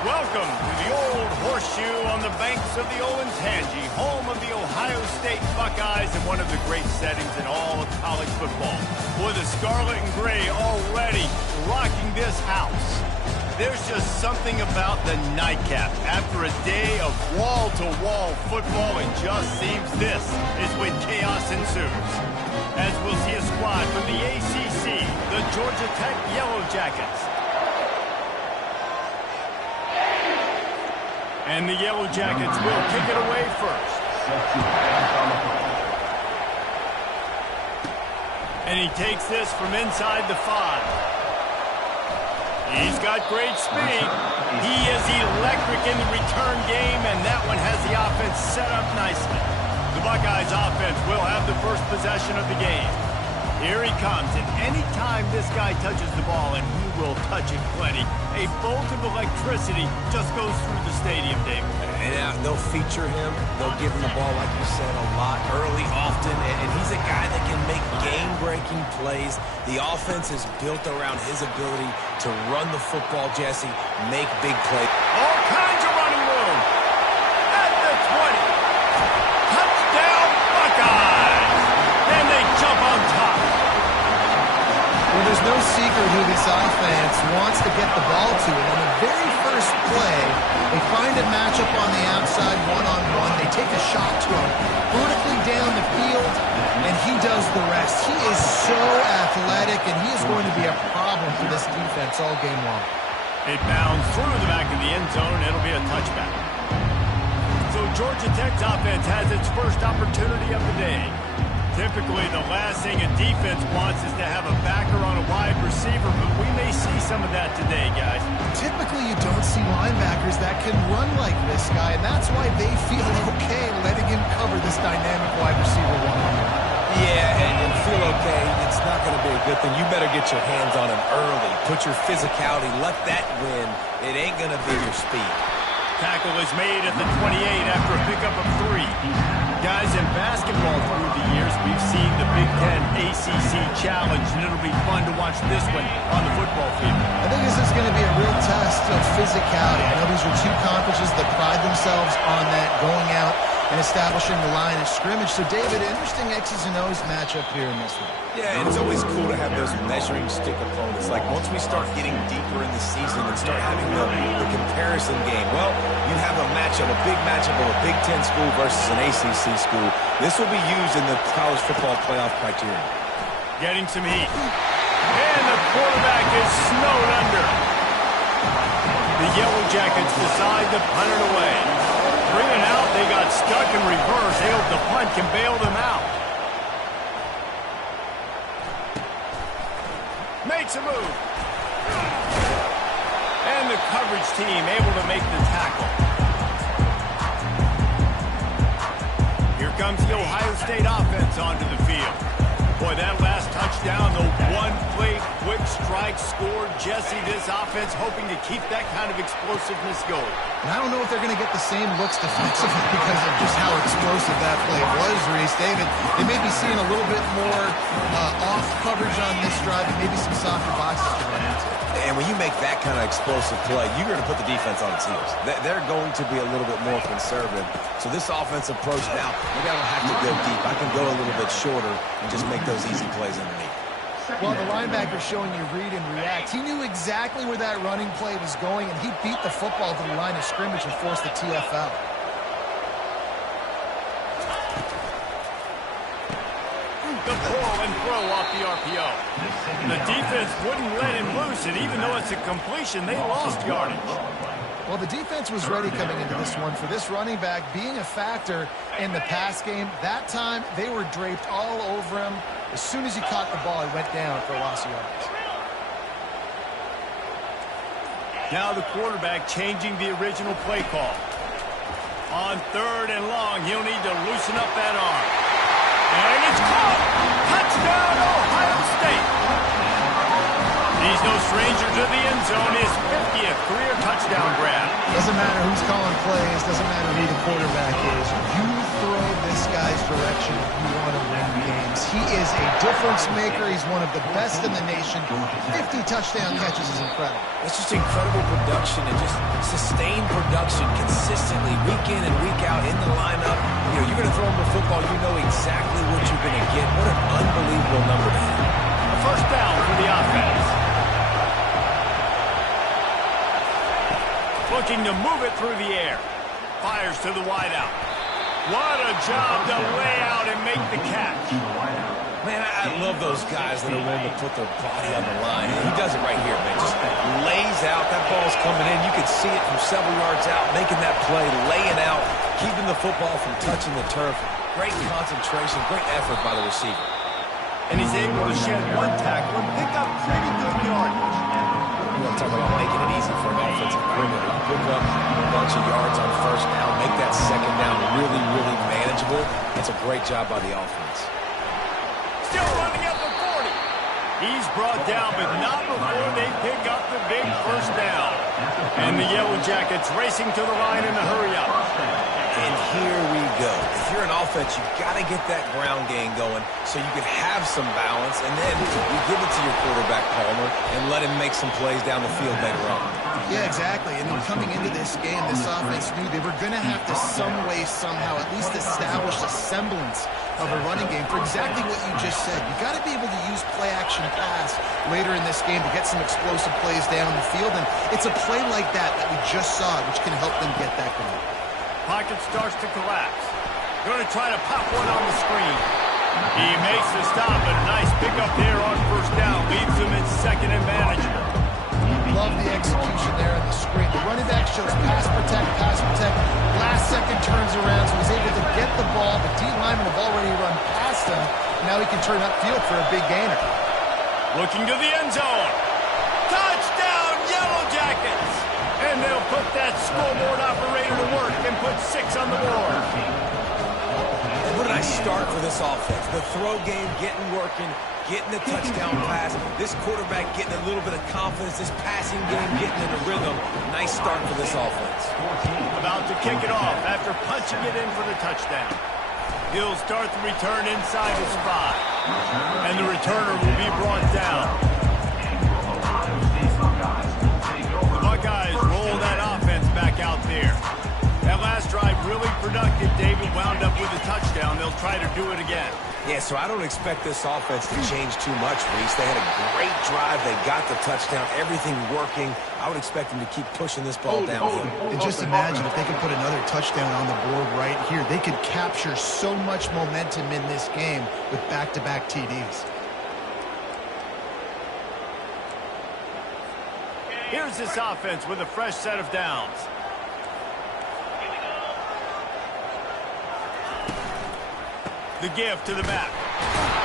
Welcome to the Old Horseshoe on the banks of the Olentangy, home of the Ohio State Buckeyes and one of the great settings in all of college football. With the scarlet and gray already rocking this house. There's just something about the nightcap. After a day of wall-to-wall football, it just seems this is when chaos ensues. As we'll see a squad from the ACC, the Georgia Tech Yellow Jackets. And the Yellow Jackets will kick it away first. And he takes this from inside the 5. He's got great speed. He is electric in the return game, and that one has the offense set up nicely. The Buckeyes offense will have the first possession of the game. Here he comes, and anytime this guy touches the ball, and he will touch it plenty, a bolt of electricity just goes through the stadium, David. And they'll feature him. They'll give him the ball, like you said, a lot, early, often, and he's a guy that can make game-breaking plays. The offense is built around his ability to run the football, Jesse, make big plays. All kinds of running room. At the 20. Touchdown, Buckeyes! And they jump on top. Well, there's no secret who this offense wants to get the ball to. And on the very first play, they find a matchup on the outside, one-on-one. They take a shot to him vertically down the field, and he does the rest. He is so athletic, and he is going to be a problem for this defense all game long. It bounds through the back of the end zone. It'll be a touchback. So Georgia Tech's offense has its first opportunity of the day. Typically, the last thing a defense wants is to have a backer on a wide receiver, but we may see some of that today, guys. Typically, you don't see linebackers that can run like this guy, and that's why they feel okay letting him cover this dynamic wide receiver one-on-one. Yeah, and feel okay. It's not going to be a good thing. You better get your hands on him early. Put your physicality. Let that win. It ain't going to be your speed. Tackle is made at the 28 after a pickup of 3. Guys, in basketball through the years, we've seen the Big Ten ACC Challenge, and it'll be fun to watch this one on the football field. I think this is going to be a real test of physicality. I know these are two conferences that pride themselves on that, going out and establishing the line of scrimmage. So, David, interesting X's and O's matchup here in this one. Yeah, and it's always cool to have those measuring stick opponents. Like, once we start getting deeper in the season and start having the comparison game, well, you have a matchup, a big matchup of a Big Ten school versus an ACC school. This will be used in the college football playoff criteria. Getting some heat. And the quarterback is snowed under. The Yellow Jackets decide to punt it away. Bring it out, they got stuck in reverse. They hope the punt can bail them out. Makes a move. And the coverage team able to make the tackle. Here comes the Ohio State offense onto the field. Boy, that last touchdown, the one-play quick strike scored. Jesse, this offense hoping to keep that kind of explosiveness going. And I don't know if they're going to get the same looks defensively because of just how explosive that play was, Reese. David, they may be seeing a little bit more off coverage on this drive and maybe some softer boxes to run into. And when you make that kind of explosive play, you're going to put the defense on its heels. They're going to be a little bit more conservative. So this offensive approach now, maybe I don't have to go deep. I can go a little bit shorter and just make those easy plays underneath. Well, the linebacker's showing you read and react. He knew exactly where that running play was going, and he beat the football to the line of scrimmage and forced the TFL. The pull and throw off the RPO. The defense wouldn't let him loose, and even though it's a completion, they lost yardage. Well, the defense was ready coming into this one for this running back being a factor in the pass game. That time, they were draped all over him. As soon as he caught the ball, he went down for a loss of yards. Now the quarterback changing the original play call. On 3rd and long, he'll need to loosen up that arm. And it's caught! Touchdown, Ohio State! He's no stranger to the end zone. His 50th career touchdown grab. Doesn't matter who's calling plays. Doesn't matter who the quarterback is. You throw this guy's direction if you want to win games. He is a difference maker. He's one of the best in the nation. 50 touchdown catches is incredible. It's just incredible production and just sustained production consistently week in and week out in the lineup. You know, you're going to throw him the football, you know exactly what you're going to get. What an unbelievable number to hit. A first down for the offense. Looking to move it through the air. Fires to the wideout. What a job to lay out and make the catch. Man, I love those guys that are willing to put their body on the line. And he does it right here, man. Just lays out. That ball's coming in. You can see it from several yards out, making that play, laying out, keeping the football from touching the turf. Great concentration, great effort by the receiver. And he's able to shed one tackle and pick up pretty good yardage. You want to talk about making it easy for an offensive coordinator. Pick up a bunch of yards on first down, make that second down really, really manageable. That's a great job by the offense. Still running at the 40. He's brought down, but not before they pick up the big first down. And the Yellow Jackets racing to the line in the hurry up. And here we go. If you're an offense, you've got to get that ground game going so you can have some balance, and then you give it to your quarterback, Palmer, and let him make some plays down the field later on. Yeah, exactly. And then coming into this game, this offense knew they were going to have to some way, somehow, at least establish a semblance of a running game for exactly what you just said. You got to be able to use play-action pass later in this game to get some explosive plays down the field, and it's a play like that we just saw, which can help them get that going. Pocket starts to collapse. Going to try to pop one on the screen. He makes the stop, but a nice pickup there on first down. Leaves him in second and manageable. Love the execution there on the screen. The running back shows pass protect, pass protect. Last second turns around, so he's able to get the ball. The D linemen have already run past him. Now he can turn upfield for a big gainer. Looking to the end zone. Touchdown, Yellow Jackets! And they'll put that scoreboard operator to work and put 6 on the board. And what a nice start for this offense. The throw game getting working, getting the touchdown pass. This quarterback getting a little bit of confidence. This passing game getting in a rhythm. Nice start for this offense. About to kick it off after punching it in for the touchdown. He'll start the return inside his 5. And the returner will be brought down. Buckeyes roll that offense back out there. That last drive really productive. David wound up with a touchdown. They'll try to do it again. Yeah, so I don't expect this offense to change too much, Reese. They had a great drive. They got the touchdown. Everything working. I would expect them to keep pushing this ball downhill. And just imagine if they could put another touchdown on the board right here. They could capture so much momentum in this game with back-to-back TDs. Here's this offense with a fresh set of downs. The give to the back.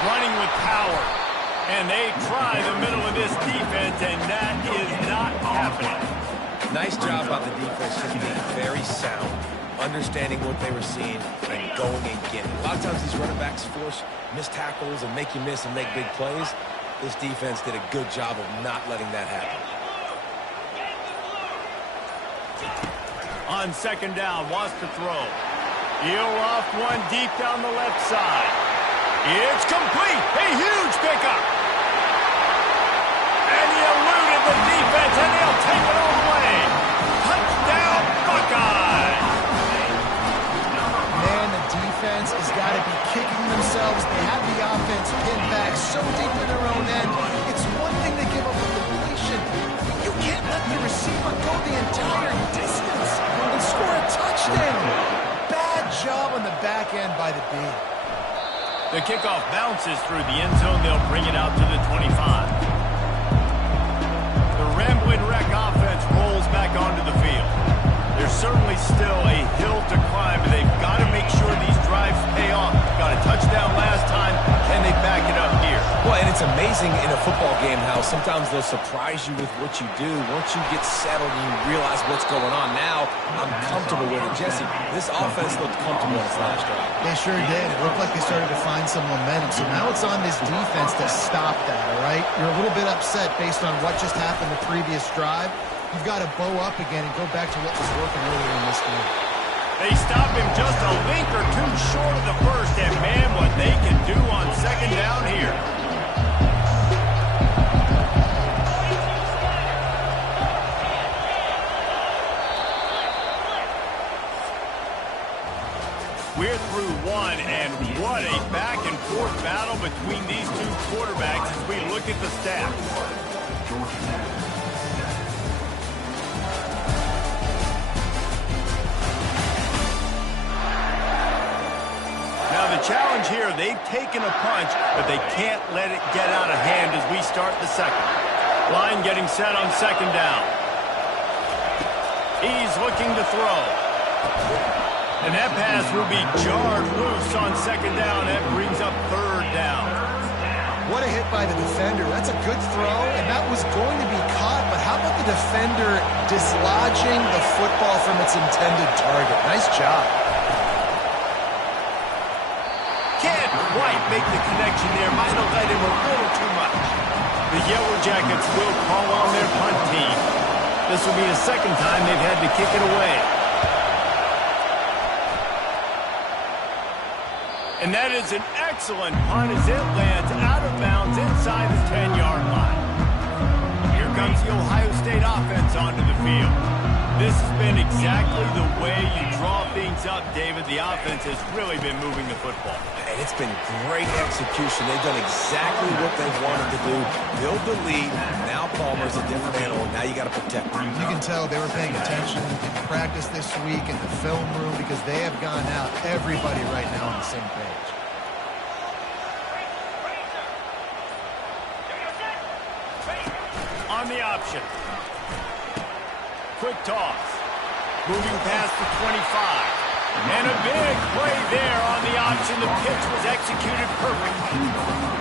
Running with power. And they try the middle of this defense, and that is not happening. Nice job by the defense, just being very sound, understanding what they were seeing, and going and getting it. A lot of times these running backs force missed tackles and make you miss and make big plays. This defense did a good job of not letting that happen. On second down, wants to throw. He'll off one deep down the left side. It's complete. A huge pickup. And he eluded the defense, and he'll take it all away. Touchdown, Buckeyes. Man, the defense has got to be kicking themselves. They have the offense pinned back so deep in their own end. It's one thing to give up a completion. You can't let the receiver go the entire distance and score a touchdown. Bad job on the back end by the D. The kickoff bounces through the end zone. They'll bring it out to the 25. The Ramblin' Wreck offense rolls back onto the field. There's certainly still a hill to climb, but they've got to make sure these drives pay off. Got a touchdown last time. Can they back it up here? Well, and it's amazing in a football game how sometimes they'll surprise you with what you do. Once you get settled and you realize what's going on, now I'm comfortable with it. Jesse, this offense looked comfortable in its last drive. They sure did. It looked like they started to find some momentum. So now it's on this defense to stop that, all right? You're a little bit upset based on what just happened the previous drive. You've got to bow up again and go back to what was working earlier in this game. They stop him just a link or two short of the first, and man, what they can do on second down here. between these two quarterbacks as we look at the stats. Now the challenge here, they've taken a punch, but they can't let it get out of hand as we start the second. Line getting set on second down. He's looking to throw. And that pass will be jarred loose on second down. That brings up third down. What a hit by the defender. That's a good throw, and that was going to be caught, but how about the defender dislodging the football from its intended target? Nice job. Can't quite make the connection there. Might have let him a little too much. The Yellow Jackets will call on their punt team. This will be the second time they've had to kick it away. And that is an excellent punt as it lands out of bounds inside the 10-yard line. Here comes the Ohio State offense onto the field. This has been exactly the way you draw things up, David. The offense has really been moving the football. And it's been great execution. They've done exactly what they wanted to do. Build the lead. Now Palmer's a different animal. Now you got to protect him. You can tell they were paying attention in practice this week in the film room because they have gone out, everybody right now on the same page. On the option. Quick toss. Moving past the 25. And a big play there on the option. The pitch was executed perfectly.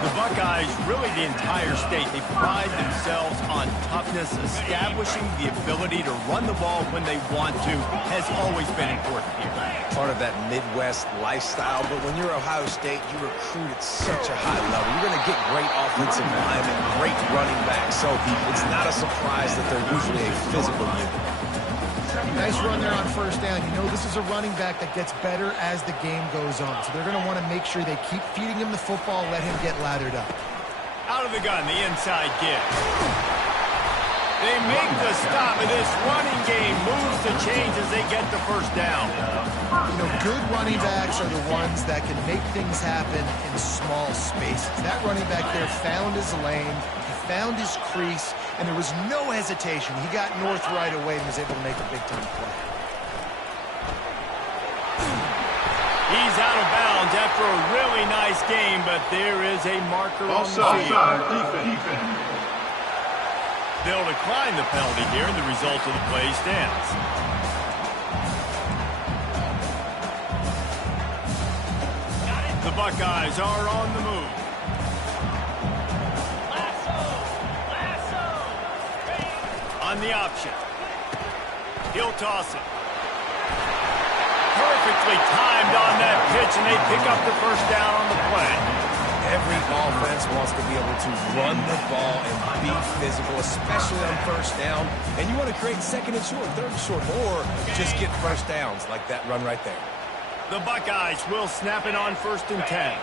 The Buckeyes, really the entire state, they pride themselves on toughness. Establishing the ability to run the ball when they want to has always been important here. Part of that Midwest lifestyle, but when you're Ohio State, you recruit at such a high level. You're going to get great offensive linemen, great running backs, so it's not a surprise that they're usually a physical unit. Nice run there on first down. You know, this is a running back that gets better as the game goes on. So they're going to want to make sure they keep feeding him the football, let him get lathered up. Out of the gun, the inside give. They make the stop, and this running game moves the chains as they get the first down. You know, good running backs are the ones that can make things happen in small spaces. That running back there found his lane, he found his crease, and there was no hesitation. He got north right away and was able to make a big-time play. He's out of bounds after a really nice game, but there is a marker on the field. Defense. They'll decline the penalty here, and the result of the play stands. The Buckeyes are on the move. On the option. He'll toss it. Perfectly timed on that pitch, and they pick up the first down on the play. Every offense wants to be able to run the ball and be physical, especially on first down. And you want to create second and short, third and short, or just get first downs like that run right there. The Buckeyes will snap it on 1st and 10.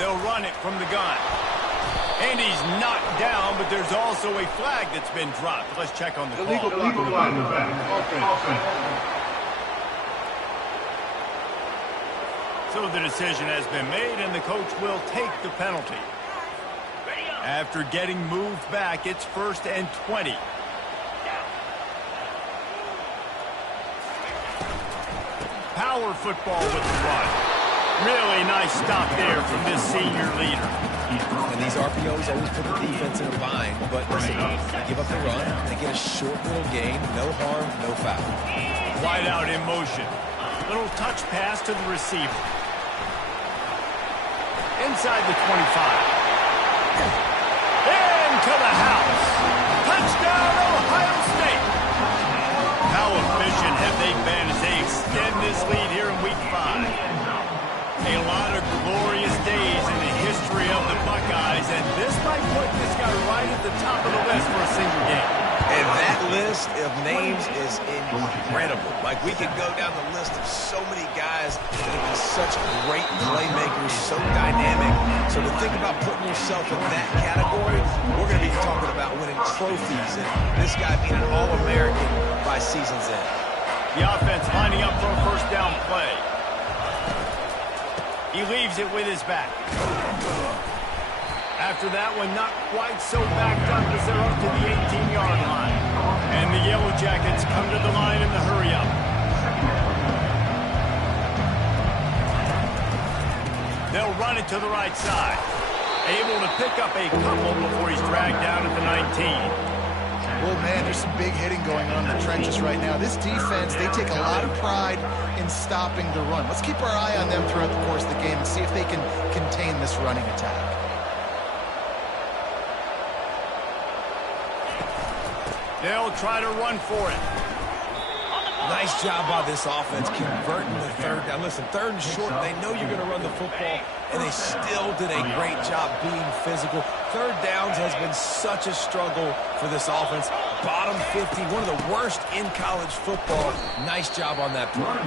They'll run it from the gun. And he's knocked down, but there's also a flag that's been dropped. Let's check on the call. Illegal flag in the back. Offense. So the decision has been made, and the coach will take the penalty. After getting moved back, it's 1st and 20. Power football with the run. Really nice stop there from this senior leader. And these RPOs always put the defense in a bind, but listen, they give up the run, they get a short little gain, no harm, no foul. Wide out in motion. Little touch pass to the receiver. Inside the 25. Into the house. Touchdown, Ohio State. How efficient have they been as they extend this lead here in Week 5? A lot of glorious days in the history of the Buckeyes, and this might put this guy right at the top of the list for a single game. And that list of names is incredible. Like, we could go down the list of so many guys that have been such great playmakers, so dynamic. So to think about putting yourself in that category, we're going to be talking about winning trophies and this guy being an All-American by season's end. The offense lining up for a first down play. He leaves it with his back. After that one, not quite so backed up as they're up to the 18-yard line. And the Yellow Jackets come to the line in the hurry-up. They'll run it to the right side. Able to pick up a couple before he's dragged down at the 19. Well, man, there's some big hitting going on in the trenches right now. This defense, they take a lot of pride in stopping the run. Let's keep our eye on them throughout the course of the game and see if they can contain this running attack. They'll try to run for it. Nice job by this offense converting the third down. Listen, third and short, they know you're going to run the football, and they still did a great job being physical. Third downs has been such a struggle for this offense. Bottom 50, one of the worst in college football. Nice job on that play.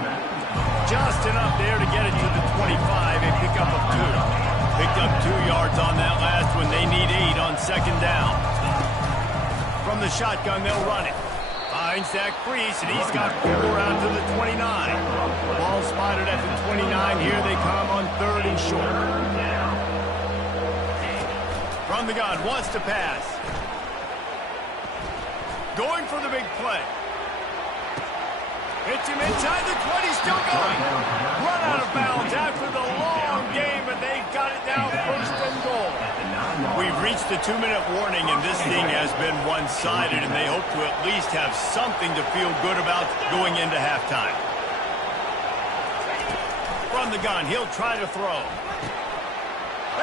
Just enough there to get it to the 25, a pickup of 2. Picked up 2 yards on that last one. They need 8 on second down. From the shotgun, they'll run it. Finds that crease, and he's got 4 out to the 29. Ball spotted at the 29. Here they come on third and short. From the gun, wants to pass. Going for the big play. Hits him inside the 20, still going. Run out of bounds after the long game, but they've got it now first and goal. We've reached the 2-minute warning, and this thing has been one-sided, and they hope to at least have something to feel good about going into halftime. From the gun, he'll try to throw.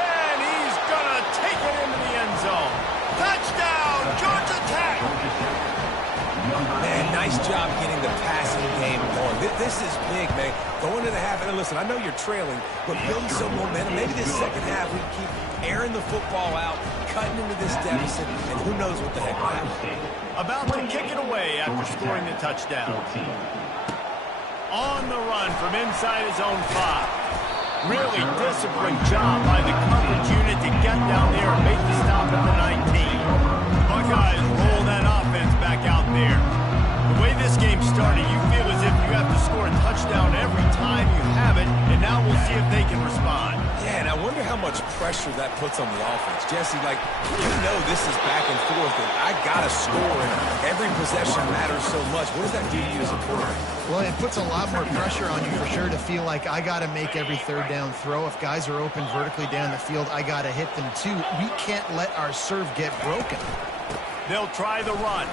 And he's going to take it into the end zone. Touchdown, Georgia Tech! Man, nice job getting the passing game going. This is big, man. Going into the half, and listen, I know you're trailing, but building some momentum. Maybe this second half we keep airing the football out, cutting into this deficit, and who knows what the heck will happen. About to kick it away after scoring the touchdown. On the run from inside his own 5. Really disciplined job by the coverage unit to get down there and make the stop at the 19. Buckeyes roll that offense back out there. The way this game started, you feel as if you have to score a touchdown every time you have it, and now we'll see if they can respond. Yeah, and I wonder how much pressure that puts on the offense. Jesse, like, you know this is back and forth, and I got to score, and every possession matters so much. What does that do to you as a quarterback? Well, it puts a lot more pressure on you for sure to feel like I got to make every third down throw. If guys are open vertically down the field, I got to hit them too. We can't let our serve get broken. They'll try the run.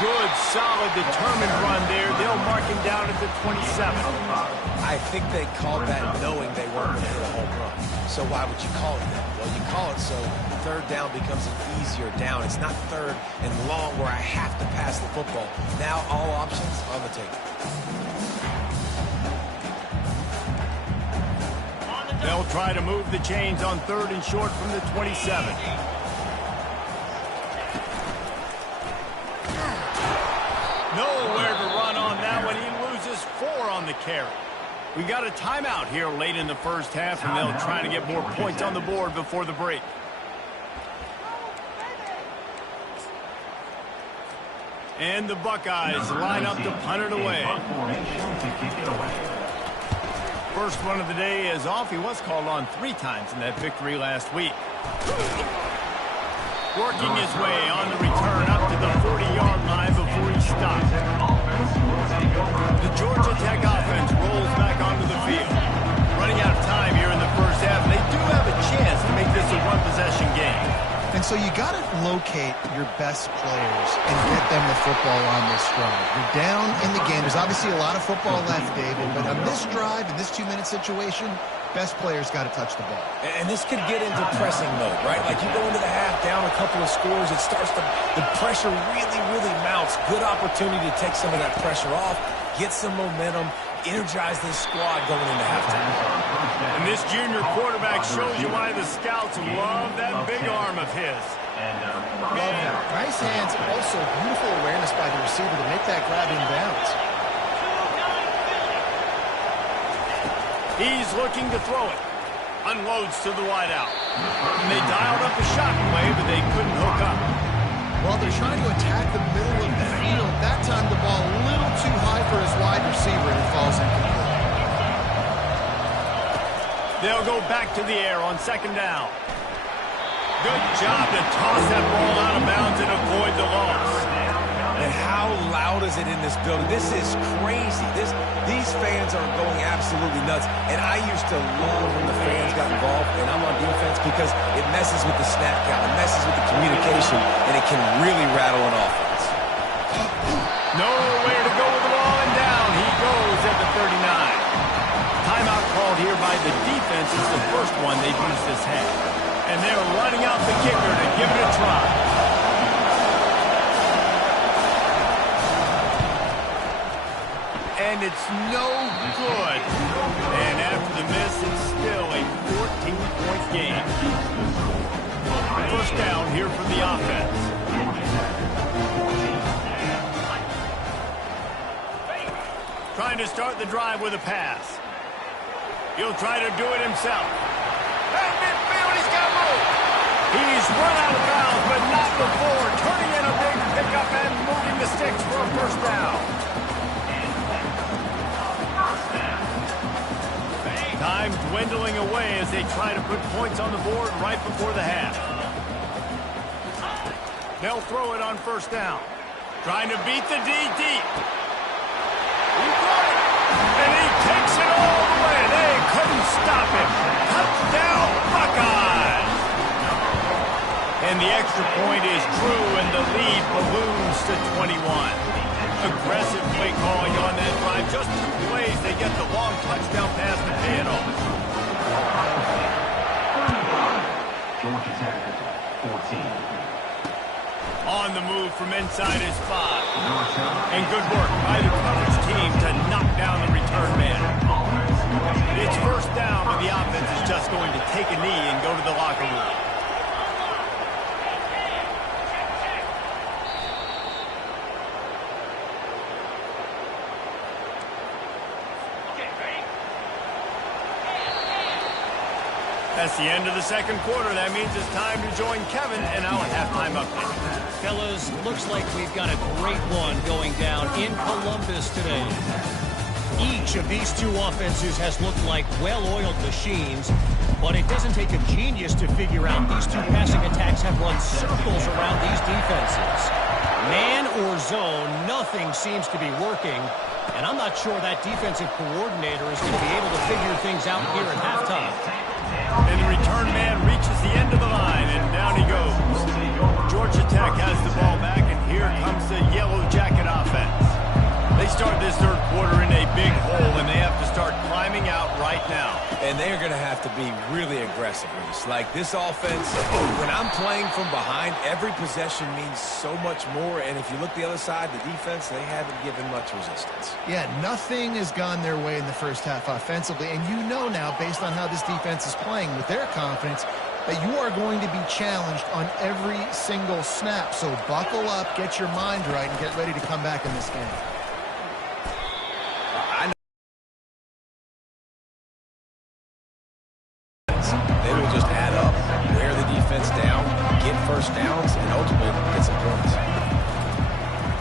Good, solid, determined run there. They'll mark him down at the 27. I think they called that knowing they weren't going to hit a home run. So why would you call it that? Well, you call it so third down becomes an easier down. It's not third and long where I have to pass the football. Now all options on the table. They'll try to move the chains on third and short from the 27. Nowhere to run on that one. He loses 4 on the carry. We got a timeout here late in the first half, and they'll try to get more points on the board before the break. And the Buckeyes line up to punt it away. First one of the day is off. He was called on 3 times in that victory last week. Working his way on the return up to the 40-yard line before he stopped. The Georgia Tech offense rolls back onto the field. Running out of time here in the first half. They do have a chance to make this a one-possession game. And so you got to locate your best players and get them the football on this drive. You're down in the game. There's obviously a lot of football left, David, but on this drive, in this 2-minute situation, best players got to touch the ball. And this could get into pressing mode, right? Like you go into the half, down a couple of scores, it starts to, the pressure really, really mounts. Good opportunity to take some of that pressure off, get some momentum, energize this squad going into halftime. And this junior quarterback shows you why the scouts love that big arm of his. Nice hands, also beautiful awareness by the receiver to make that grab inbounds. He's looking to throw it. Unloads to the wideout. And they dialed up the shot play, but they couldn't hook up. While they're trying to attack the middle of the field, that time the ball a little too high for his wide receiver, and it falls incomplete. They'll go back to the air on second down. Good job to toss that ball out of bounds and avoid the loss. And how loud is it in this building? This is crazy. These fans are going absolutely nuts. And I used to love when the fans got involved, and I'm on defense because it messes with the snap count, it messes with the communication, and it can really rattle an offense. Nowhere to go with the ball, and down he goes at the 39. Timeout called here by the defense is the first one they've used this half. And they're running out the kicker to give it a try. And it's no good. And after the miss, it's still a 14-point game. First down here from the offense. Trying to start the drive with a pass. He'll try to do it himself. At midfield, he's got room. He's run out of bounds, but not before turning in a big pickup and moving the sticks for a first down. Time dwindling away as they try to put points on the board right before the half. They'll throw it on first down. Trying to beat the D deep. He got it. And he takes it all the way. They couldn't stop him. Touchdown, Buckeyes. And the extra point is true, and the lead balloons to 21. Aggressive play calling on that drive. Just 2 plays, they get the long touchdown pass to pay it off. Georgia Tech, 14. On the move from inside his 5. And good work by the coverage team to knock down the return man. It's first down, but the offense is just going to take a knee and go to the locker room. That's the end of the second quarter. That means it's time to join Kevin and our halftime update. Fellas, looks like we've got a great one going down in Columbus today. Each of these two offenses has looked like well-oiled machines, but it doesn't take a genius to figure out these two passing attacks have run circles around these defenses. Man or zone, nothing seems to be working, and I'm not sure that defensive coordinator is going to be able to figure things out here at halftime. And the return man reaches the end of the line, and down he goes. Georgia Tech has the ball back, and here comes the Yellow Jacket offense. They start this third quarter in a big hole, and they have to start climbing out right now. And they're going to have to be really aggressive, Reese. Like this offense, when I'm playing from behind, every possession means so much more. And if you look the other side, the defense, they haven't given much resistance. Yeah, nothing has gone their way in the first half offensively. And you know now, based on how this defense is playing with their confidence, that you are going to be challenged on every single snap. So buckle up, get your mind right, and get ready to come back in this game. They will just add up, wear the defense down, get first downs, and ultimately get some points.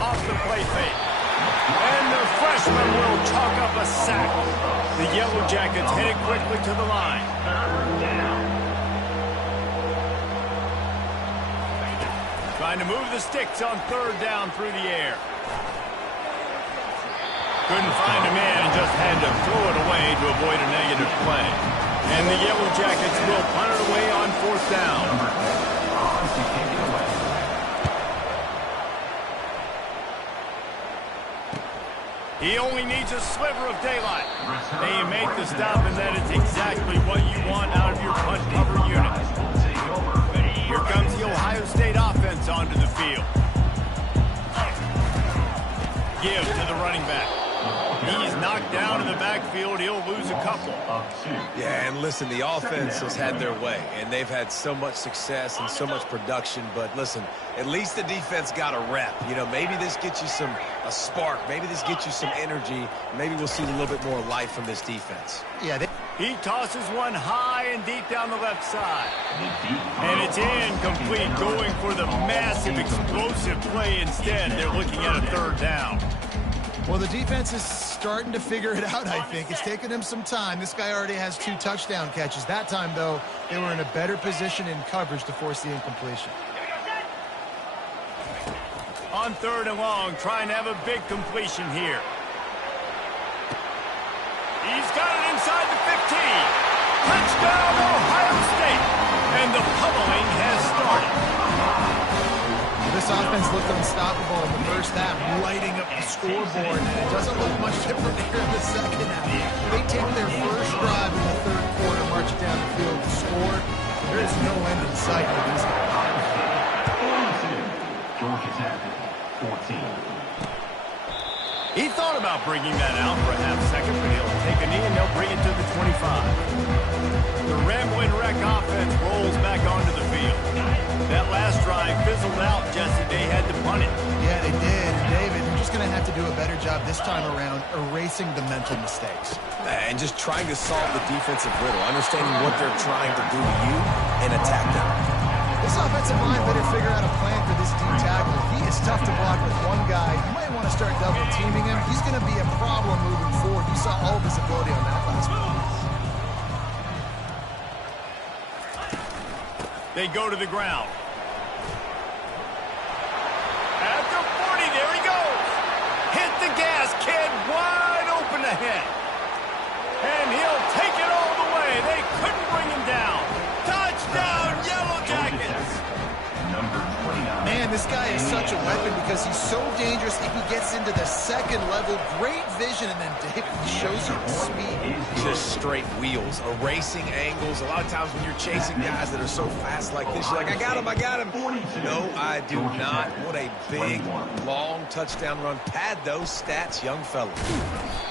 Off the play fake. And the freshman will chalk up a sack. The Yellow Jackets headed quickly to the line. Trying to move the sticks on third down through the air. Couldn't find a man and just had to throw it away to avoid a negative play. And the Yellow Jackets will punt it away on fourth down. He only needs a sliver of daylight. And you make the stop, and that is exactly what you want out of your punt cover unit. Here comes the Ohio State offense onto the field. Give to the running back. He's knocked down in the backfield. He'll lose a couple. Yeah, and listen, the offense has had their way, and they've had so much success and so much production. But listen, at least the defense got a rep. You know, maybe this gets you a spark. Maybe this gets you some energy. Maybe we'll see a little bit more life from this defense. Yeah, he tosses one high and deep down the left side. And it's incomplete, going for the massive explosive play instead. They're looking at a third down. Well, the defense is starting to figure it out, I think. It's taken them some time. This guy already has 2 touchdown catches. That time, though, they were in a better position in coverage to force the incompletion. On 3rd and long, trying to have a big completion here. He's got it inside the 15. Touchdown, Ohio State. And the pummeling has started. This offense looked unstoppable in the first half, lighting up the scoreboard, and it doesn't look much different here in the second half. They take their first drive in the 3rd quarter, march it down the field to score. There is no end in sight for these guys. Georgia Tech, 14. He thought about bringing that out for a half second, but he'll take a knee and they'll bring it to the 25. The Rambling Wreck offense rolls back onto the field. That last drive fizzled out, Jesse. They had to punt it. Yeah, they did. And David, you're just going to have to do a better job this time around erasing the mental mistakes. And just trying to solve the defensive riddle, understanding what they're trying to do to you and attack them. This offensive line better figure out a plan for this D tackle. He is tough to block with one guy. You might want to start double teaming him. He's going to be a problem moving forward. You saw all of his ability on that last one. They go to the ground. At the 40, there he goes. Hit the gas, kid, wide open ahead. And he'll take it all the way. They couldn't bring him down. Touchdown, Yellow Jackets. Number 29. Man, this guy is such a weapon because he's so dangerous if he gets into the 2nd level. Great vision, and then David shows you the speed. Just straight wheels, erasing angles. A lot of times when you're chasing guys that are so fast like this, you're like, I got him, I got him. No, I do not. What a big, long touchdown run. Pad those stats, young fella.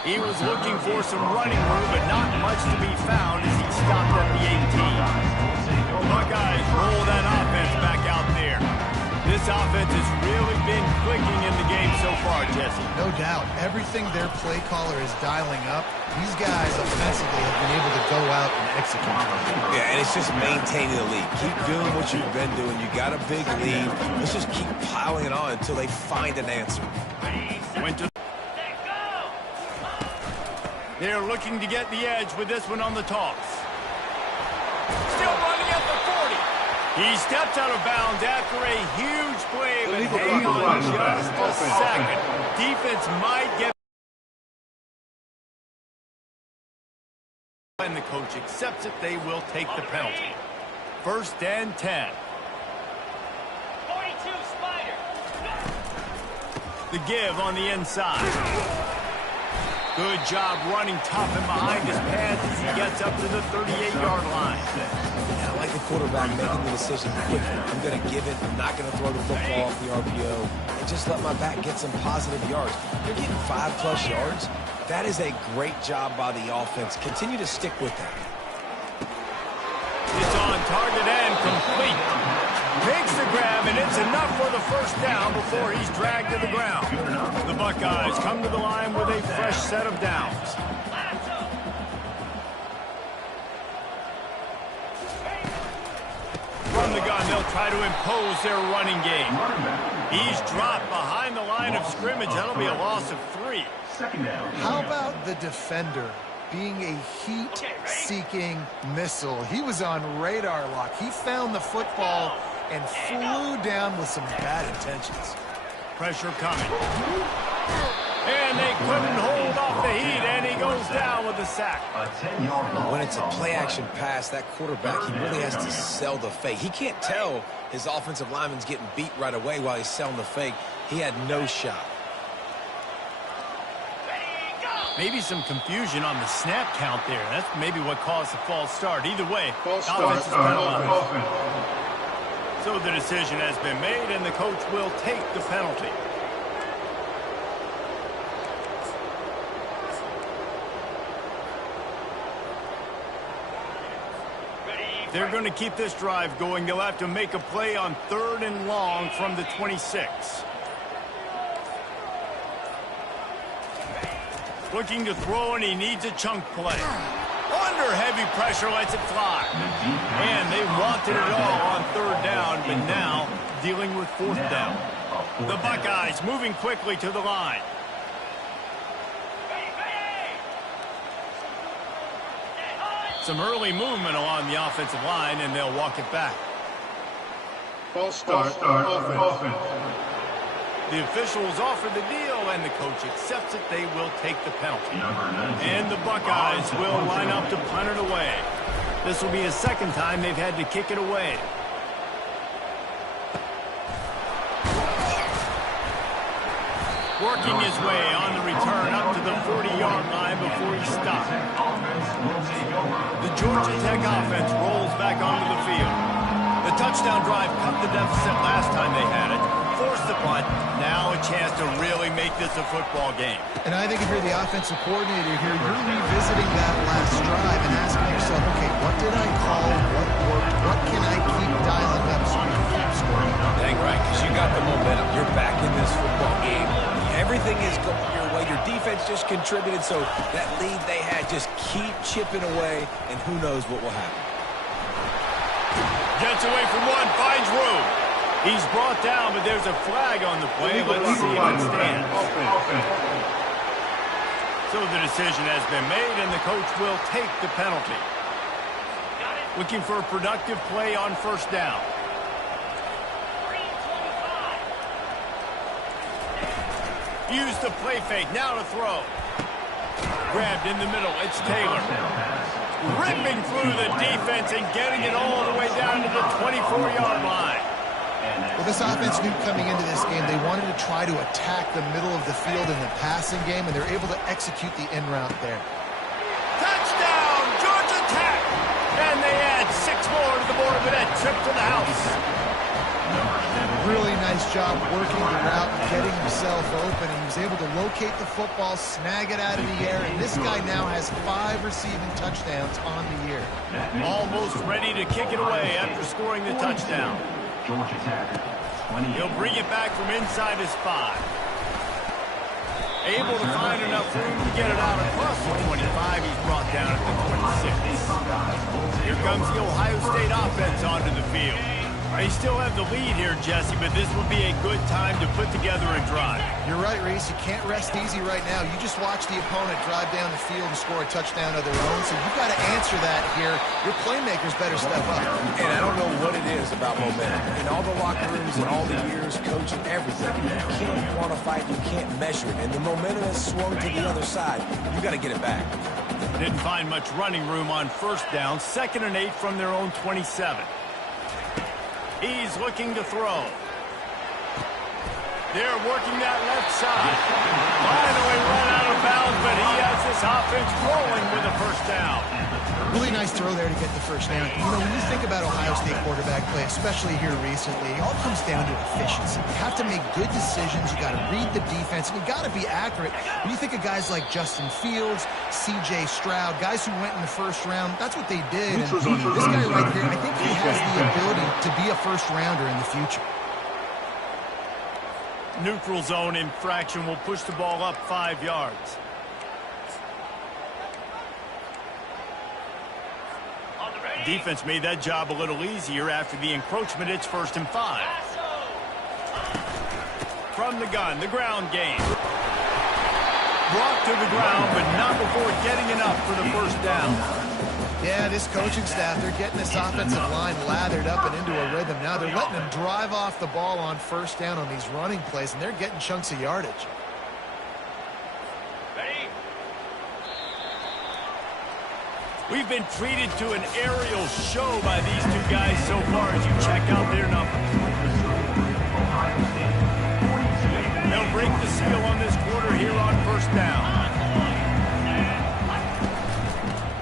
He was looking for some running room, but not much to be found as he stopped at the 18. Buckeyes roll that offense back out there. This offense has really been clicking in the game so far, Jesse. No doubt. Everything their play caller is dialing up, these guys offensively have been able to go out and execute. Yeah, and it's just maintaining the lead. Keep doing what you've been doing. You got a big lead. Let's just keep piling it on until they find an answer. They're looking to get the edge with this one on the toss. Still running at the 40. He steps out of bounds after a huge play, but hang on just a second. Defense might get... And the coach accepts it, they will take the penalty. 1st and 10. 42 Spider. The give on the inside. Good job running tough and behind his pads as he gets up to the 38-yard line. Yeah, I like the quarterback making the decision quickly. I'm going to give it. I'm not going to throw the football off the RPO. And just let my back get some positive yards. They're getting 5+ yards. That is a great job by the offense. Continue to stick with that. It's on target and complete. Makes the grab, and it's enough for the 1st down before he's dragged to the ground. The Buckeyes come to the line with a fresh set of downs. From the gun, they'll try to impose their running game. He's dropped behind the line of scrimmage. That'll be a loss of 3. How about the defender being a heat-seeking missile? He was on radar lock. He found the football and flew down with some bad intentions. Pressure coming. And they couldn't hold off the heat, and he goes down with a sack. When it's a play-action pass, that quarterback, he really has to sell the fake. He can't tell his offensive lineman's getting beat right away while he's selling the fake. He had no shot. Maybe some confusion on the snap count there. That's maybe what caused the false start. Either way, offense is penalized. So the decision has been made, and the coach will take the penalty. They're going to keep this drive going. They'll have to make a play on 3rd and long from the 26. Looking to throw, and he needs a chunk play. Under heavy pressure, lets it fly. And they wanted it all on 3rd down, but now dealing with 4th down. The Buckeyes moving quickly to the line. Some early movement along the offensive line, and they'll walk it back. False start offense. The officials offer the deal, and the coach accepts it. They will take the penalty. And the Buckeyes will line up to punt it away. This will be his second time they've had to kick it away. Working his way on the return up to the 40-yard line before he stopped. The Georgia Tech offense rolls back onto the field. The touchdown drive cut the deficit last time they had it, forced the punt. Now a chance to really make this a football game. And I think if you're the offensive coordinator here, you're revisiting that last drive and asking yourself, okay, what did I call? What worked? What can I keep dialing up so we can keep scoring? Dang right, because you got the momentum. You're back in this football game. Everything is going your way. Your defense just contributed, so that lead they had, just keep chipping away, and who knows what will happen. Gets away from one, finds room. He's brought down, but there's a flag on the play. Let's see if it stands. So the decision has been made, and the coach will take the penalty. Looking for a productive play on first down. Use the play fake, now to throw. Grabbed in the middle, it's Taylor. Ripping through the defense and getting it all the way down to the 24-yard line. Well, this offense knew coming into this game they wanted to try to attack the middle of the field in the passing game, and they're able to execute the in route there. Touchdown, Georgia Tech! And they add 6 more to the board with that trip to the house. Really nice job working the route and getting himself open, and he was able to locate the football, snag it out of the air, and this guy now has 5 receiving touchdowns on the year. Almost ready to kick it away after scoring the touchdown. Georgia Tech, 20. He'll bring it back from inside his 5. Able to find enough room to get it out across the 25. He's brought down at the 26. Here comes the Ohio State offense onto the field. They still have the lead here, Jesse, but this would be a good time to put together a drive. You're right, Reese. You can't rest easy right now. You just watch the opponent drive down the field and score a touchdown of their own, so you've got to answer that here. Your playmakers better step up. And I don't know what it is about momentum. In all the locker rooms and all the years, coaching, everything, you can't quantify it, you can't measure it. And the momentum has swung to the other side. You've got to get it back. Didn't find much running room on first down. 2nd and 8 from their own 27. He's looking to throw. They're working that left side. Finally run out of bounds, but he has this offense rolling with a first down. Really nice throw there to get the first down. You know, when you think about Ohio State quarterback play, especially here recently, it all comes down to efficiency. You have to make good decisions. You got to read the defense, and you got to be accurate. When you think of guys like Justin Fields, C.J. Stroud, guys who went in the first round, that's what they did. And this guy right here, I think he has the ability to be a first rounder in the future. Neutral zone infraction will push the ball up 5 yards. Defense made that job a little easier after the encroachment. It's 1st and 5. From the gun, the ground game. Brought to the ground, but not before getting enough for the first down. Yeah, this coaching staff, they're getting this offensive line lathered up and into a rhythm. Now they're letting them drive off the ball on first down on these running plays, and they're getting chunks of yardage. We've been treated to an aerial show by these two guys so far as you check out their numbers. They'll break the seal on this quarter here on first down.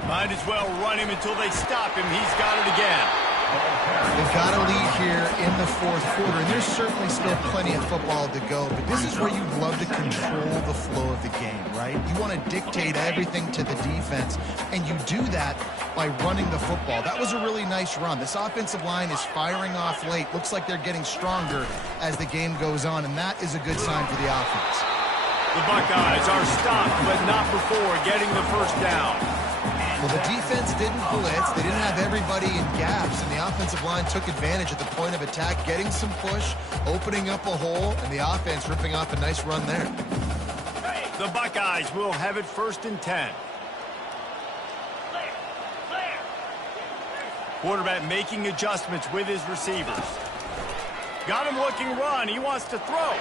Might as well run him until they stop him. He's got it again. They've got a lead here in the 4th quarter, and there's certainly still plenty of football to go, but this is where you'd love to control the flow of the game, right? You want to dictate everything to the defense, and you do that by running the football. That was a really nice run. This offensive line is firing off late. Looks like they're getting stronger as the game goes on, and that is a good sign for the offense. The Buckeyes are stopped, but not before getting the first down. Well, the defense didn't blitz. They didn't have everybody in gaps, and the offensive line took advantage at the point of attack, getting some push, opening up a hole, and the offense ripping off a nice run there. The Buckeyes will have it 1st and 10. Quarterback making adjustments with his receivers. Got him looking run. He wants to throw.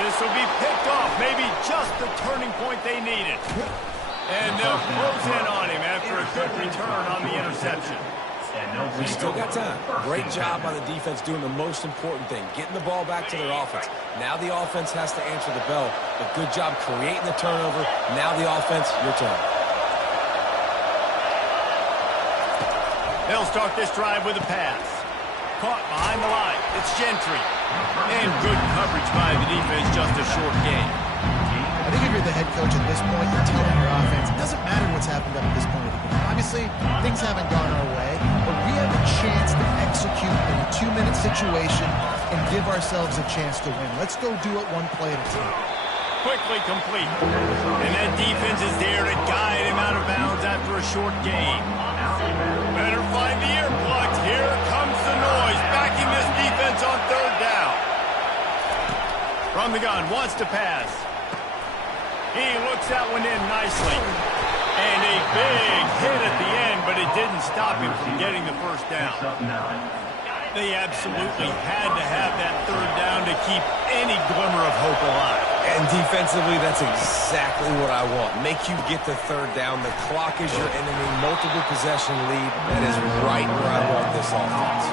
This will be picked off. Maybe just the turning point they needed. And they'll close in on him after a good return on the interception. We still got time. Great job by the defense doing the most important thing, getting the ball back to their offense. Now the offense has to answer the bell, but good job creating the turnover. Now the offense, your turn. They'll start this drive with a pass. Caught behind the line. It's Gentry. And good coverage by the defense, just a short game. I think if you're the head coach at this point, you're telling your offense, it doesn't matter what's happened up at this point of the game. Obviously, things haven't gone our way, but we have a chance to execute in a 2-minute situation and give ourselves a chance to win. Let's go do it one play at a time. Quickly complete. And that defense is there to guide him out of bounds after a short gain. Better find the earplugs. Here comes the noise, backing this defense on third down. From the gun, wants to pass. He looks that one in nicely. And a big hit at the end, but it didn't stop him from getting the first down. They absolutely had to have that third down to keep any glimmer of hope alive. And defensively, that's exactly what I want. Make you get the third down. The clock is your enemy. Multiple possession lead. That is right where I want this offense.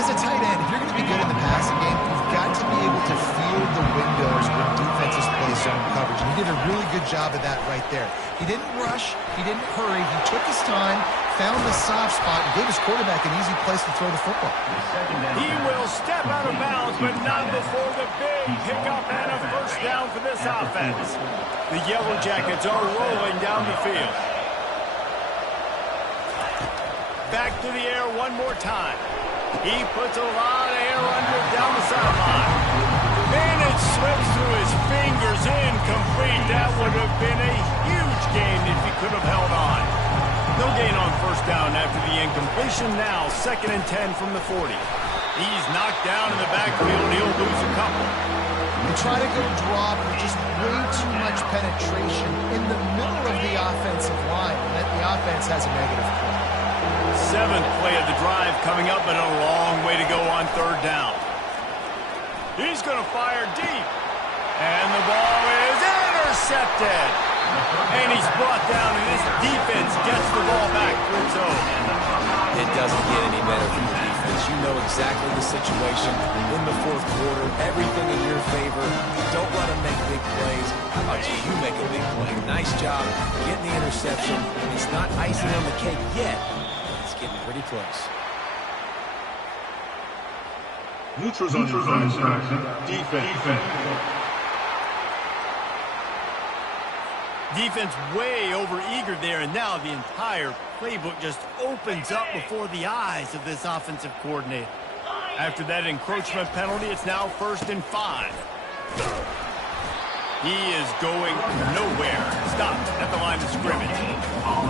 As a tight end, if you're going to be good in the passing game, you've got to be able to feel the windows when defenses play zone coverage. And he did a really good job of that right there. He didn't rush. He didn't hurry. He took his time, found the soft spot, and gave his quarterback an easy place to throw the football. He will step out of bounds, but not before the big pickup and a first down for this offense. The Yellow Jackets are rolling down the field. Back to the air one more time. He puts a lot of air under down the sideline. And it slips through his fingers, incomplete. That would have been a huge gain if he could have held on. No gain on first down after the incompletion. Now 2nd and 10 from the 40. He's knocked down in the backfield. He'll lose a couple. They try to go drop with just way too much penetration in the middle of the offensive line, and the offense has a negative play. 7th play of the drive coming up, but a long way to go on third down. He's going to fire deep. And the ball is intercepted. And he's brought down, and this defense gets the ball back for its own. It doesn't get any better from the defense. You know exactly the situation in the 4th quarter. Everything in your favor. Don't let them make big plays. How about you make a big play? Nice job getting the interception. It's not icing on the cake yet. It's getting pretty close. Neutral zone defense. Defense way over eager there, and now the entire playbook just opens up before the eyes of this offensive coordinator. After that encroachment penalty, it's now 1st and 5. He is going nowhere. Stopped at the line of scrimmage.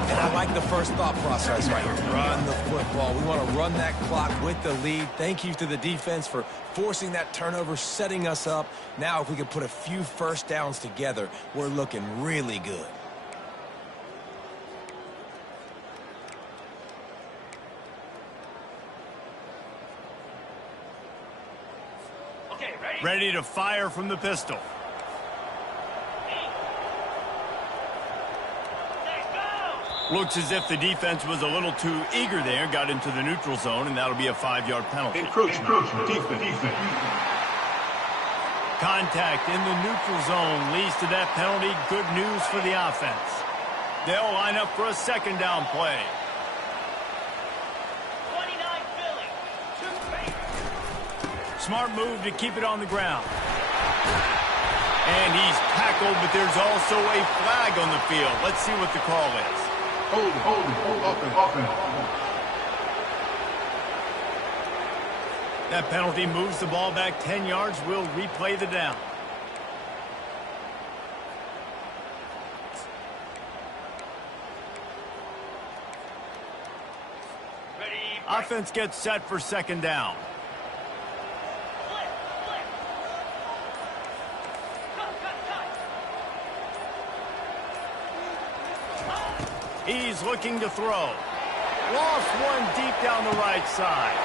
And I like the first thought process right here. Run the football. We want to run that clock with the lead. Thank you to the defense for forcing that turnover, setting us up. Now if we can put a few first downs together, we're looking really good. Okay, ready to fire from the pistol. Looks as if the defense was a little too eager there, got into the neutral zone, and that'll be a 5-yard penalty. Encroachment defense. Contact in the neutral zone leads to that penalty. Good news for the offense. They'll line up for a 2nd down play. 29 Philly. Smart move to keep it on the ground. And he's tackled, but there's also a flag on the field. Let's see what the call is. Hold offense. That penalty moves the ball back 10 yards. We'll replay the down. Offense gets set for 2nd down. He's looking to throw. Lost one deep down the right side.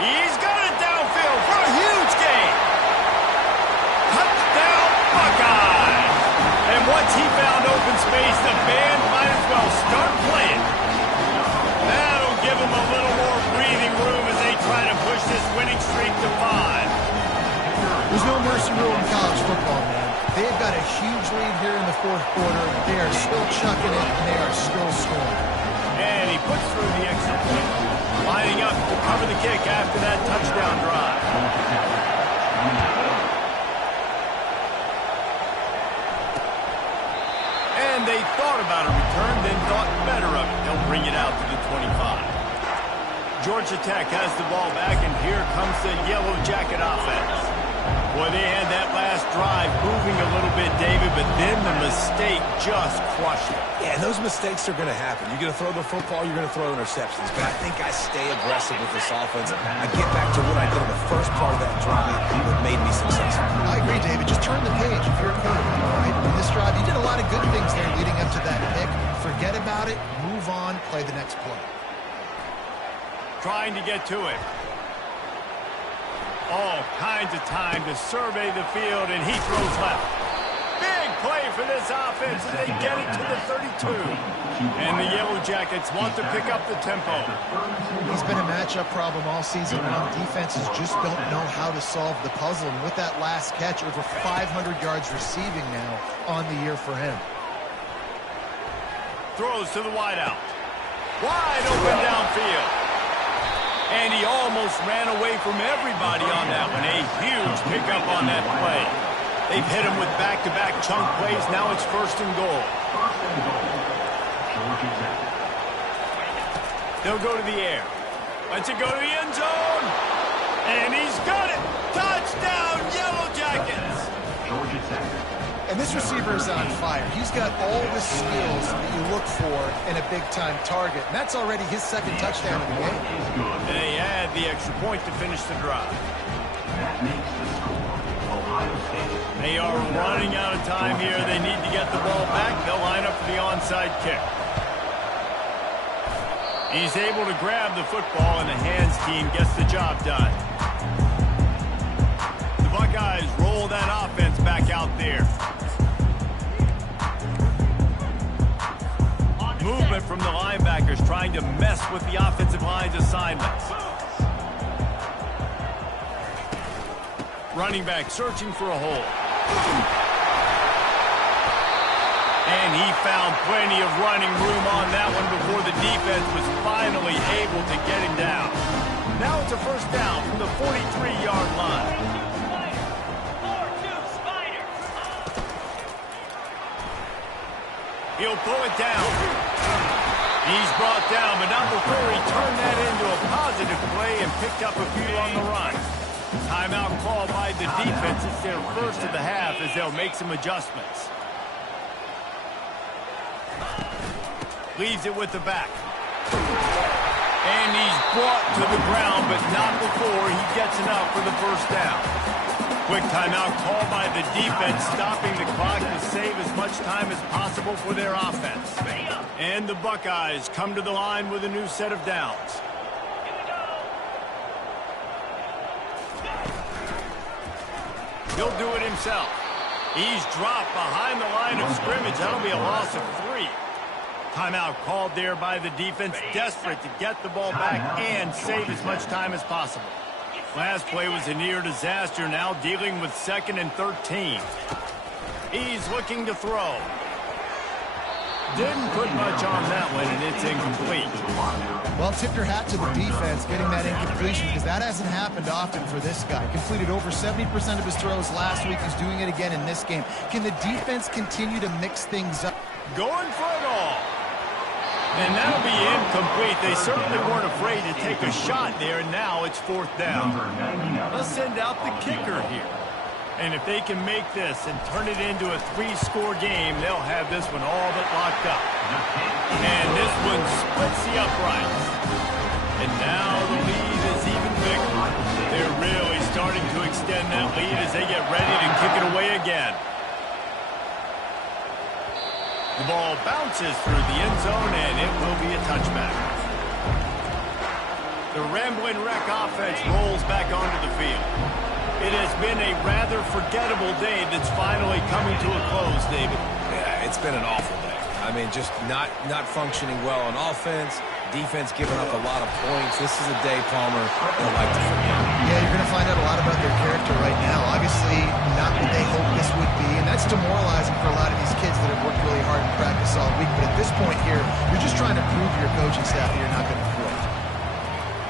He's got it downfield for a huge gain. Touchdown, Buckeyes. And once he found open space, the band might as well start playing. That'll give him a little more breathing room as they try to push this winning streak to 5. There's no mercy rule in college football, man. They've got a huge lead here in the fourth quarter. They are still chucking it, and they are still scoring. And he puts through the extra point, lining up to cover the kick after that touchdown drive. And they thought about a return, then thought better of it. They'll bring it out to the 25. Georgia Tech has the ball back, and here comes the Yellow Jacket offense. Boy, they had that last drive moving a little bit, David, but then the mistake just crushed it. Yeah, those mistakes are going to happen. You're going to throw the football, you're going to throw interceptions. But I think I stay aggressive with this offense. I get back to what I did in the first part of that drive that made me successful. I agree, David. Just turn the page if you're a quarterback, right? In this drive, you did a lot of good things there leading up to that pick. Forget about it, move on, play the next play. Trying to get to it. All kinds of time to survey the field, and he throws left. Big play for this offense as they get it to the 32. And the Yellow Jackets want to pick up the tempo. He's been a matchup problem all season long. Defenses just don't know how to solve the puzzle. And with that last catch, over 500 yards receiving now on the year for him. Throws to the wideout. Wide open downfield. And he almost ran away from everybody on that one. A huge pickup on that play. They've hit him with back-to-back chunk plays. Now it's 1st and goal. They'll go to the air. Lets it go to the end zone. And he's got it. Touchdown, Yellow Jackets. And this receiver is on fire. He's got all the skills that you look for in a big-time target. And that's already his 2nd touchdown of the game. And they add the extra point to finish the drive. They are running out of time here. They need to get the ball back. They'll line up for the onside kick. He's able to grab the football, and the hands team gets the job done. The Buckeyes roll that offense back out there. Movement from the linebackers trying to mess with the offensive line's assignments. Running back searching for a hole. And he found plenty of running room on that one before the defense was finally able to get him down. Now it's a 1st down from the 43-yard line. He'll pull it down. He's brought down, but not before he turned that into a positive play and picked up a few on the run. Timeout called by the defense. It's their 1st of the half as they'll make some adjustments. Leaves it with the back. And he's brought to the ground, but not before he gets enough for the 1st down. Quick timeout called by the defense, stopping the clock to save as much time as possible for their offense. And the Buckeyes come to the line with a new set of downs. He'll do it himself. He's dropped behind the line of scrimmage. That'll be a loss of 3. Timeout called there by the defense, desperate to get the ball back and save as much time as possible. Last play was a near disaster, now dealing with 2nd and 13. He's looking to throw. Didn't put much on that one, and it's incomplete. Well, tip your hat to the defense getting that incompletion because that hasn't happened often for this guy. Completed over 70% of his throws last week. He's doing it again in this game. Can the defense continue to mix things up? Going for it all. And that'll be incomplete. They certainly weren't afraid to take a shot there, and now it's 4th down. Let's send out the kicker here. And if they can make this and turn it into a 3-score game, they'll have this one all but locked up. And this one splits the uprights. And now the lead is even bigger. They're really starting to extend that lead as they get ready to kick it away again. The ball bounces through the end zone, and it will be a touchback. The Ramblin' Wreck offense rolls back onto the field. It has been a rather forgettable day that's finally coming to a close, David. Yeah, it's been an awful day. I mean, just not functioning well on offense. Defense giving up a lot of points. This is a day Palmer will like to forget. Yeah, you're going to find out a lot about their character right now. Obviously, not what they hoped this would be, and that's demoralizing for a lot of these kids that have worked really hard in practice all week. But at this point here, you're just trying to prove to your coaching staff that you're not going to quit.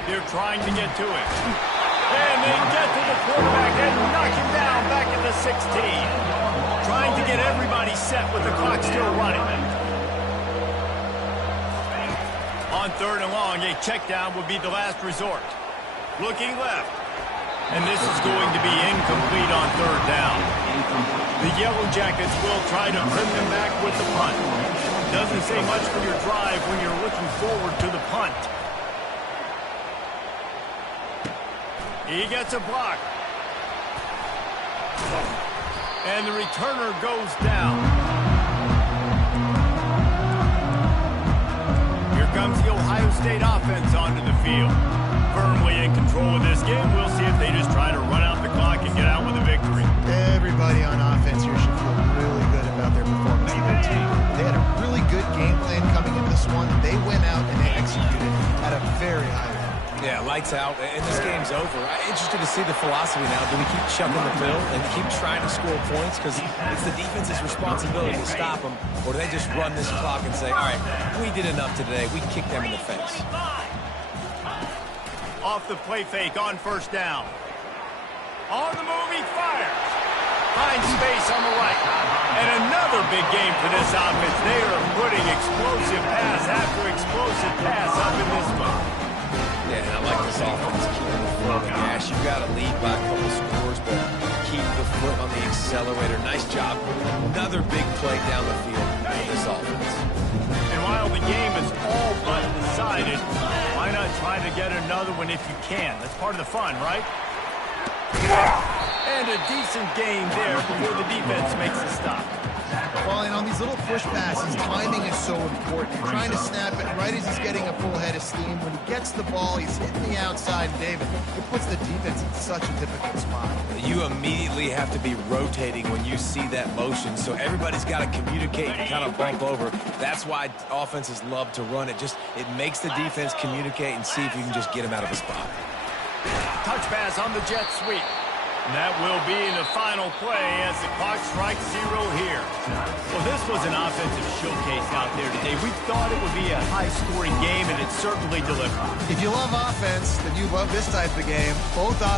They're trying to get to it. And they get to the quarterback and knock him down back at the 16. Trying to get everybody set with the clock still running. On 3rd and long, a check down would be the last resort. Looking left. And this is going to be incomplete on 3rd down. The Yellow Jackets will try to bring them back with the punt. Doesn't say much for your drive when you're looking forward to the punt. He gets a block. And the returner goes down. Here comes the Ohio State offense onto the field. Firmly in control of this game. We'll see if they just try to run out the clock and get out with a victory. Everybody on offense here should feel really good about their performance of their team. They had a really good game plan coming into this one. They went out and they executed at a very high level. Yeah, lights out, and this game's over. I'm interested to see the philosophy now. Do we keep chucking the pill and keep trying to score points? Because it's the defense's responsibility to stop them. Or do they just run this clock and say, all right, we did enough today. We kicked them in the face. Off the play fake on 1st down. On the move, he fires. Finds space on the right. And another big game for this offense. They are putting explosive pass after explosive pass up in this one. Yeah, and I like this offense keeping the foot on the gas. You've got to lead by a couple scores, but keep the foot on the accelerator. Nice job. Another big play down the field for this offense. And while the game is all but decided, why not try to get another one if you can? That's part of the fun, right? And a decent game there before the defense makes a stop. Well, and on these little push passes, timing is so important. You're trying to snap it right as he's getting a full head of steam. When he gets the ball, he's hitting the outside, David. It puts the defense in such a difficult spot. You immediately have to be rotating when you see that motion, so everybody's got to communicate and kind of bump over. That's why offenses love to run it. It makes the defense communicate and see if you can just get him out of a spot. Touch pass on the jet sweep. And that will be the final play as the clock strikes 0 here. Well, this was an offensive showcase out there today. We thought it would be a high-scoring game, and it certainly delivered. If you love offense, then you love this type of game. Both offenses